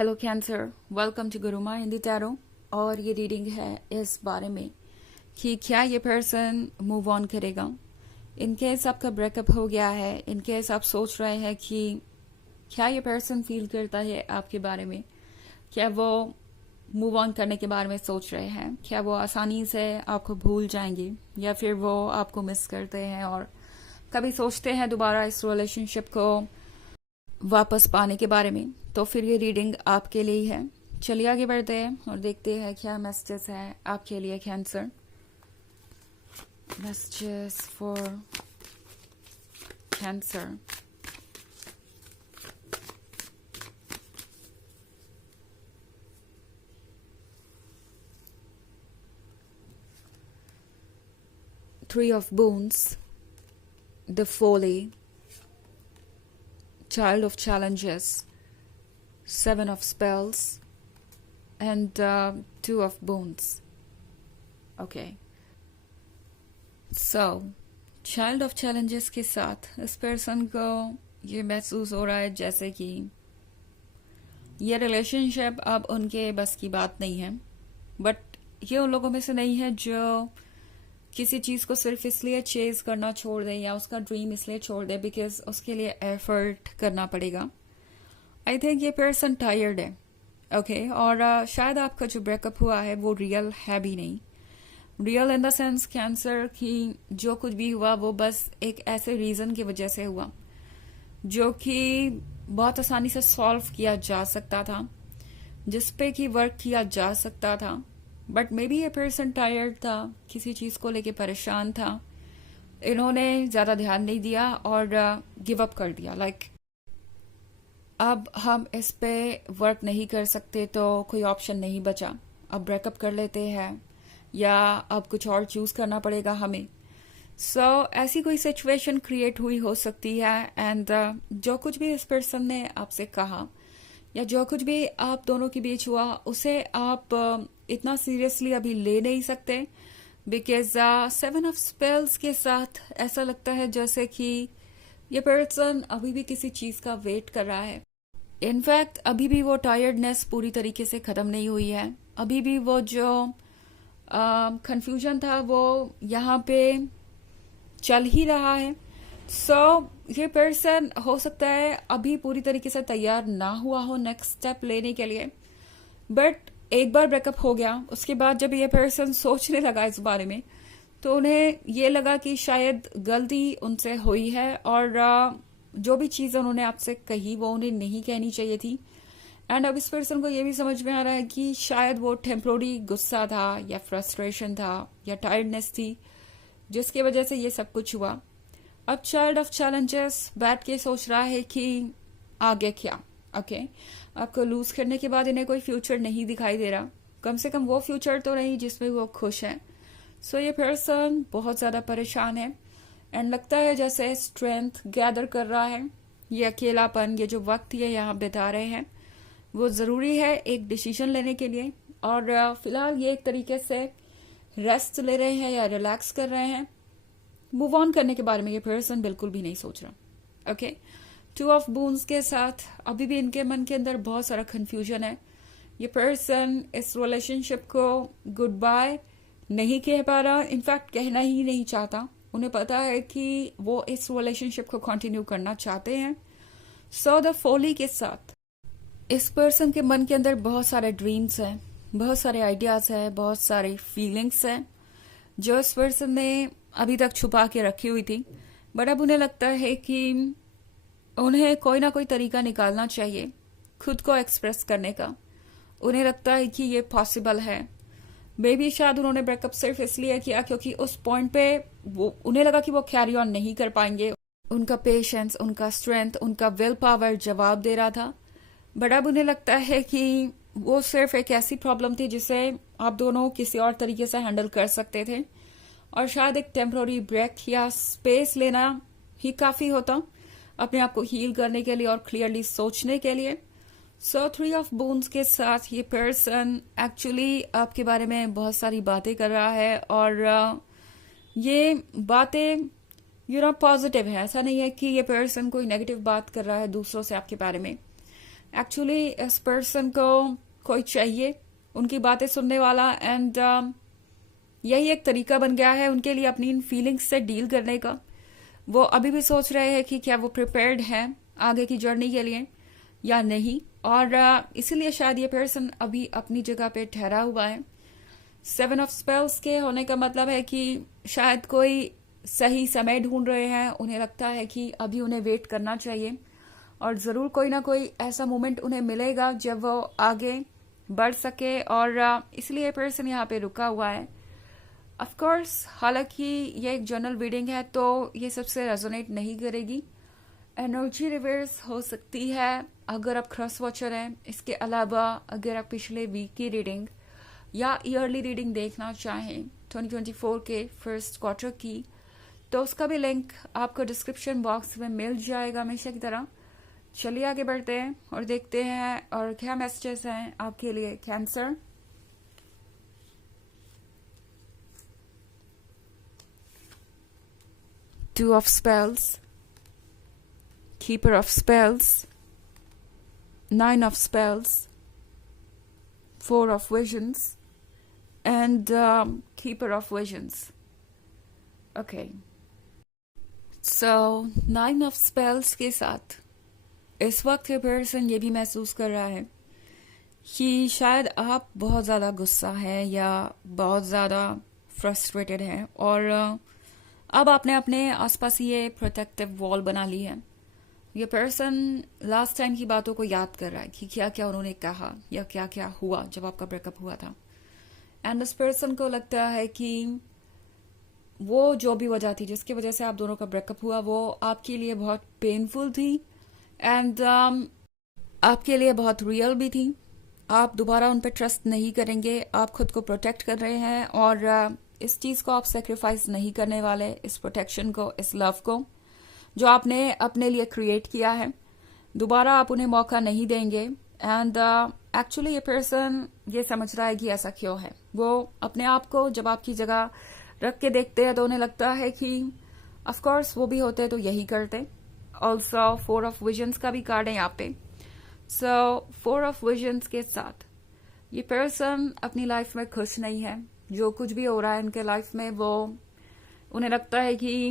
Hello Cancer, welcome to Gurumaa Hindi tarot. और ये reading है इस बारे में कि क्या ये पर्सन मूव ऑन करेगा। इन केस आपका ब्रेकअप हो गया है, इन केस आप सोच रहे हैं कि क्या ये पर्सन फील करता है आपके बारे में, क्या वो मूव ऑन करने के बारे में सोच रहे हैं, क्या वो आसानी से आपको भूल जाएंगे या फिर वो आपको मिस करते हैं और कभी सोचते हैं दोबारा इस रिलेशनशिप को वापस पाने के बारे में। तो फिर ये रीडिंग आपके लिए ही है। चलिए आगे बढ़ते हैं और देखते हैं क्या मैसेजेस है आपके लिए cancer. Messages for cancer. Three of Wands, the Folly, Child of Challenges, Seven of Spells, and Two of Wands. Okay. So, Child of Challenges के साथ इस पर्सन को ये महसूस हो रहा है जैसे कि ये रिलेशनशिप अब उनके बस की बात नहीं है। बट ये उन लोगों में से नहीं है जो किसी चीज को सिर्फ इसलिए चेज करना छोड़ दे या उसका ड्रीम इसलिए छोड़ दे बिकॉज उसके लिए एफर्ट करना पड़ेगा। आई थिंक ये पर्सन टायर्ड है। ओके और शायद आपका जो ब्रेकअप हुआ है वो रियल है भी नहीं। Real in the sense cancer कि जो कुछ भी हुआ वो बस एक ऐसे रीजन की वजह से हुआ जो कि बहुत आसानी से सॉल्व किया जा सकता था, जिसपे कि वर्क किया जा सकता था। बट मे बी ये पर्सन टायर्ड था, किसी चीज को लेके परेशान था, इन्होंने ज्यादा ध्यान नहीं दिया और गिव अप कर दिया। लाइक अब हम इस पे वर्क नहीं कर सकते तो कोई ऑप्शन नहीं बचा, अब ब्रेकअप कर लेते हैं या अब कुछ और चूज करना पड़ेगा हमें। ऐसी कोई सिचुएशन क्रिएट हुई हो सकती है। एंड जो कुछ भी इस पर्सन ने आपसे कहा या जो कुछ भी आप दोनों के बीच हुआ उसे आप इतना सीरियसली अभी ले नहीं सकते बिकॉज सेवन ऑफ स्पेल्स के साथ ऐसा लगता है जैसे कि ये पर्सन अभी भी किसी चीज का वेट कर रहा है। इनफैक्ट अभी भी वो टायर्डनेस पूरी तरीके से खत्म नहीं हुई है, अभी भी वो जो कंफ्यूजन था वो यहाँ पे चल ही रहा है। ये पर्सन हो सकता है अभी पूरी तरीके से तैयार ना हुआ हो नेक्स्ट स्टेप लेने के लिए। बट एक बार ब्रेकअप हो गया उसके बाद जब ये पर्सन सोचने लगा इस बारे में तो उन्हें ये लगा कि शायद गलती उनसे हुई है और जो भी चीज उन्होंने आपसे कही वो उन्हें नहीं कहनी चाहिए थी। एंड अब इस पर्सन को ये भी समझ में आ रहा है कि शायद वो टेम्पोररी गुस्सा था या फ्रस्ट्रेशन था या टायर्डनेस थी जिसकी वजह से ये सब कुछ हुआ। अब चाइल्ड ऑफ चैलेंजेस बैठ के सोच रहा है कि आगे क्या। ओके आपको लूज करने के बाद इन्हें कोई फ्यूचर नहीं दिखाई दे रहा, कम से कम वो फ्यूचर तो नहीं जिसमें वो खुश है। ये पर्सन बहुत ज्यादा परेशान है एंड लगता है जैसे स्ट्रेंथ गैदर कर रहा है। ये अकेलापन, ये जो वक्त ये यहाँ बिता रहे हैं वो जरूरी है एक डिसीजन लेने के लिए। और फिलहाल ये एक तरीके से रेस्ट ले रहे हैं या रिलैक्स कर रहे हैं। मूव ऑन करने के बारे में ये पर्सन बिल्कुल भी नहीं सोच रहा। ओके टू ऑफ बून्स के साथ अभी भी इनके मन के अंदर बहुत सारा कंफ्यूजन है। ये पर्सन इस रिलेशनशिप को गुड बाय नहीं कह पा रहा, इनफैक्ट कहना ही नहीं चाहता। उन्हें पता है कि वो इस रिलेशनशिप को कंटिन्यू करना चाहते हैं। द फोली के साथ इस पर्सन के मन के अंदर बहुत सारे ड्रीम्स हैं, बहुत सारे आइडियाज हैं, बहुत सारी फीलिंग्स हैं जो इस पर्सन ने अभी तक छुपा के रखी हुई थी। बट अब उन्हें लगता है कि उन्हें कोई ना कोई तरीका निकालना चाहिए खुद को एक्सप्रेस करने का। उन्हें लगता है कि ये पॉसिबल है। मे बी शायद उन्होंने ब्रेकअप सिर्फ इसलिए किया क्योंकि उस पॉइंट पे वो उन्हें लगा कि वो कैरी ऑन नहीं कर पाएंगे। उनका पेशेंस, उनका स्ट्रेंथ, उनका विल पावर जवाब दे रहा था। बट अब उन्हें लगता है कि वो सिर्फ एक ऐसी प्रॉब्लम थी जिसे आप दोनों किसी और तरीके से हैंडल कर सकते थे और शायद एक टेम्पररी ब्रेक या स्पेस लेना ही काफी होता अपने आप को हील करने के लिए और क्लियरली सोचने के लिए। थ्री ऑफ बोन्स के साथ ये पर्सन एक्चुअली आपके बारे में बहुत सारी बातें कर रहा है और ये बातें पॉजिटिव है। ऐसा नहीं है कि ये पर्सन कोई नेगेटिव बात कर रहा है दूसरों से आपके बारे में। एक्चुअली इस पर्सन को कोई चाहिए, उनकी बातें सुनने वाला, एंड यही एक तरीका बन गया है उनके लिए अपनी इन फीलिंग्स से डील करने का। वो अभी भी सोच रहे हैं कि क्या वो प्रिपेयर्ड हैं आगे की जर्नी के लिए या नहीं, और इसीलिए शायद ये पर्सन अभी अपनी जगह पे ठहरा हुआ है। 7 ऑफ स्पेल्स के होने का मतलब है कि शायद कोई सही समय ढूंढ रहे हैं, उन्हें लगता है कि अभी उन्हें वेट करना चाहिए, और ज़रूर कोई ना कोई ऐसा मोमेंट उन्हें मिलेगा जब वो आगे बढ़ सके, और इसलिए पर्सन यहाँ पे रुका हुआ है। ऑफ कोर्स हालांकि ये एक जनरल रीडिंग है तो ये सबसे रेजोनेट नहीं करेगी, एनर्जी रिवर्स हो सकती है अगर आप क्रॉस वॉचर हैं। इसके अलावा अगर आप पिछले वीक की रीडिंग या ईयरली रीडिंग देखना चाहें 2024 के फर्स्ट क्वार्टर की, तो उसका भी लिंक आपको डिस्क्रिप्शन बॉक्स में मिल जाएगा हमेशा की तरह। चलिए आगे बढ़ते हैं और देखते हैं और क्या मैसेजेस हैं आपके लिए cancer. Two of Spells, Keeper of Spells, 9 of Spells, 4 of Visions, and Keeper of Visions. Okay. So 9 of Spells के साथ इस वक्त ये पर्सन ये भी महसूस कर रहा है कि शायद आप बहुत ज़्यादा गुस्सा है या बहुत ज़्यादा फ्रस्ट्रेटेड हैं, और अब आपने अपने आसपास ये प्रोटेक्टिव वॉल बना ली है। ये पर्सन लास्ट टाइम की बातों को याद कर रहा है कि क्या क्या उन्होंने कहा या क्या क्या हुआ जब आपका ब्रेकअप हुआ था, एंड इस पर्सन को लगता है कि वो जो भी वजह थी जिसकी वजह से आप दोनों का ब्रेकअप हुआ वो आपके लिए बहुत पेनफुल थी, एंड आपके लिए बहुत रियल भी थी। आप दोबारा उन पर ट्रस्ट नहीं करेंगे, आप खुद को प्रोटेक्ट कर रहे हैं, और इस चीज़ को आप सेक्रीफाइस नहीं करने वाले, इस प्रोटेक्शन को, इस लव को जो आपने अपने लिए क्रिएट किया है। दोबारा आप उन्हें मौका नहीं देंगे, एंड एक्चुअली ये पर्सन ये समझ रहा है कि ऐसा क्यों है। वो अपने आप को जब आपकी जगह रख के देखते हैं तो उन्हें लगता है कि ऑफ कोर्स वो भी होते तो यही करते। ऑल्सो 4 ऑफ विजन्स का भी कार्ड है यहाँ पे। सो 4 ऑफ विजन्स के साथ ये पर्सन अपनी लाइफ में खुश नहीं है। जो कुछ भी हो रहा है उनके लाइफ में वो उन्हें लगता है कि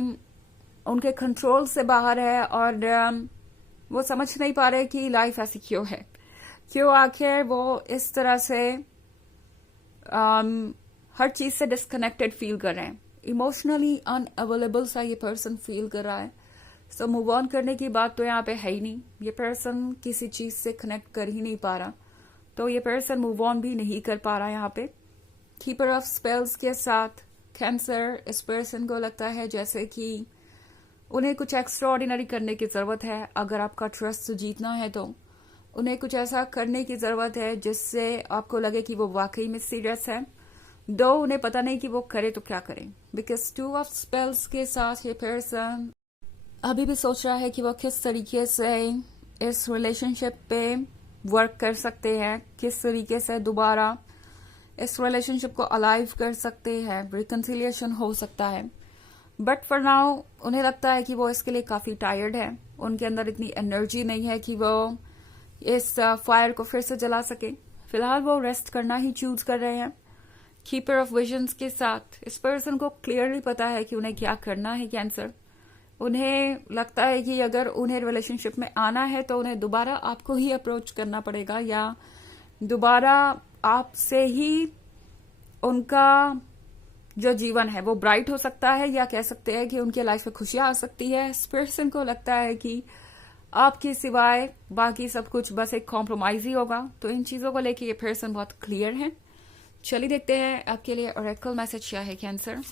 उनके कंट्रोल से बाहर है, और वो समझ नहीं पा रहे कि लाइफ ऐसी क्यों है, क्यों आखिर वो इस तरह से हर चीज से डिस्कनेक्टेड फील कर रहे हैं, इमोशनली अनअवेलेबल सा ये पर्सन फील कर रहा है। सो मूव ऑन करने की बात तो यहाँ पे है ही नहीं, ये पर्सन किसी चीज से कनेक्ट कर ही नहीं पा रहा, तो ये पर्सन मूव ऑन भी नहीं कर पा रहा यहाँ पे। कीपर ऑफ स्पेल्स के साथ कैंसर, इस पर्सन को लगता है जैसे कि उन्हें कुछ एक्स्ट्रा ऑर्डिनरी करने की जरूरत है। अगर आपका ट्रस्ट जीतना है तो उन्हें कुछ ऐसा करने की जरूरत है जिससे आपको लगे कि वो वाकई में सीरियस है, दो उन्हें पता नहीं कि वो करे तो क्या करें। बिकॉज 2 ऑफ स्पेल्स के साथ ये पर्सन अभी भी सोच रहा है कि वो किस तरीके से इस रिलेशनशिप पे वर्क कर सकते हैं, किस तरीके से दोबारा इस रिलेशनशिप को अलाइव कर सकते हैं, रिकन्सिलिएशन हो सकता है। बट फॉर नाउ उन्हें लगता है कि वो इसके लिए काफी टायर्ड है, उनके अंदर इतनी एनर्जी नहीं है कि वो इस फायर को फिर से जला सके। फिलहाल वो रेस्ट करना ही चूज कर रहे हैं। कीपर ऑफ विजन्स के साथ इस पर्सन को क्लियरली पता है कि उन्हें क्या करना है कैंसर। उन्हें लगता है कि अगर उन्हें रिलेशनशिप में आना है तो उन्हें दोबारा आपको ही अप्रोच करना पड़ेगा, या दोबारा आपसे ही उनका जो जीवन है वो ब्राइट हो सकता है, या कह सकते हैं कि उनकी लाइफ में खुशियां आ सकती है। इस पर्सन को लगता है कि आपके सिवाय बाकी सब कुछ बस एक कॉम्प्रोमाइज ही होगा। तो इन चीजों को लेके ये पर्सन बहुत क्लियर है। चलिए देखते हैं आपके लिए ओरेकल मैसेज क्या है कैंसर।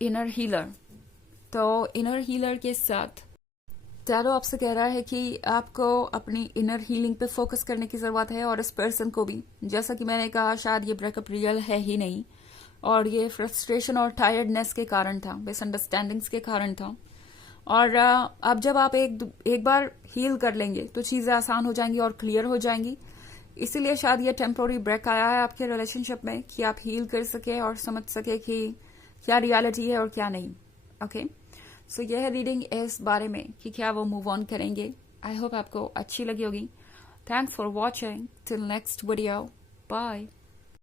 इनर हीलर, तो इनर हीलर के साथ टैरो आपसे कह रहा है कि आपको अपनी इनर हीलिंग पे फोकस करने की जरूरत है, और इस पर्सन को भी, जैसा कि मैंने कहा, शायद ये ब्रेकअप रियल है ही नहीं और ये फ्रस्ट्रेशन और टायर्डनेस के कारण था, मिसअंडरस्टैंडिंग्स के कारण था। और अब जब आप एक बार हील कर लेंगे तो चीजें आसान हो जाएंगी और क्लियर हो जाएंगी। इसीलिए शायद ये टेम्पोररी ब्रेक आया है आपके रिलेशनशिप में कि आप हील कर सके और समझ सके कि क्या रियलिटी है और क्या नहीं. ओके, सो यह है रीडिंग इस बारे में कि क्या वो मूव ऑन करेंगे. आई होप आपको अच्छी लगी होगी. Thanks for watching. Till next video. Bye.